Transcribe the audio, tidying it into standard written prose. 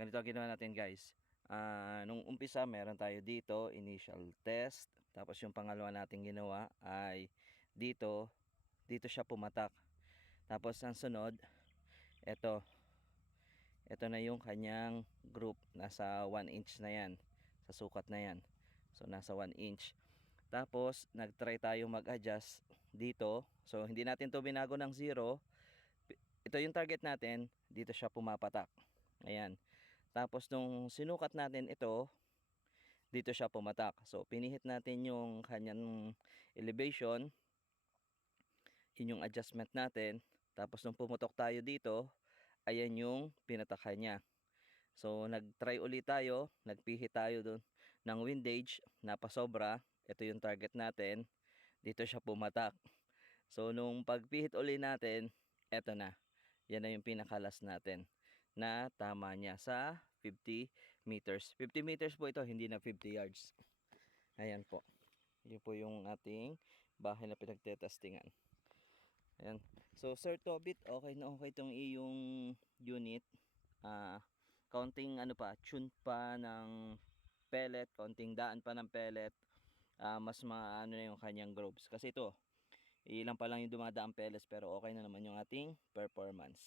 ganito ang ginawa natin guys. Nung umpisa meron tayo dito initial test, tapos yung pangalawa nating ginawa ay dito siya pumatak. Tapos ang sunod, ito na yung kanyang group, nasa 1 inch na yan, sa sukat na yan. So nasa 1 inch. Tapos nagtry tayo mag-adjust dito. So hindi natin to binago ng 0. Ito yung target natin, dito siya pumapatak. Ayan. Tapos nung sinukat natin ito, dito siya pumatak. So pinihit natin yung kanyang elevation, yun yung adjustment natin. Tapos nung pumutok tayo dito, ayan yung pinatakan niya. So nag-try ulit tayo, nagpihit tayo doon ng windage, napasobra. Ito yung target natin, dito siya pumatak. So nung pagpihit ulit natin, eto na. Yan na yung pinakalas natin na tama niya sa 50 meters. 50 meters po ito, hindi na 50 yards. Ayan po. Yun po yung ating bahay na pinagtetestingan. Ayan. So Sir Tobit, okay na okay itong iyong unit. Counting ano pa, tune pa ng pellet, counting daan pa ng pellet. Mas maano na yung kanyang grooves. Kasi ito, ilang pa lang yung dumadaang pellets pero okay na naman yung ating performance.